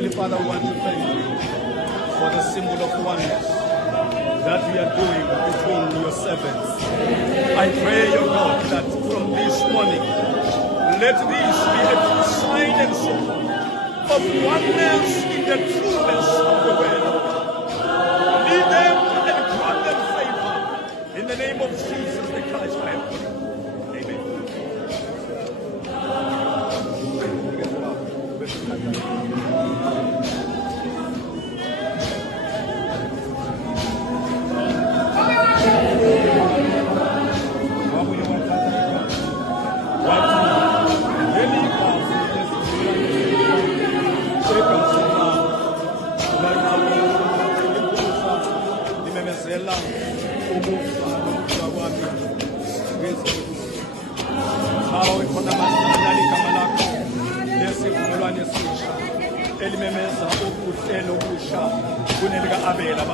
Heavenly Father, we want to thank you for the symbol of oneness that we are doing between your servants. I pray, O God, that from this morning, let this be a true sign and symbol of oneness in the trueness of the word of God. Lead them and grant them favor. In the name of Jesus the Christ, I have prayed. elimemeza ukuthi elokusha kunelika abela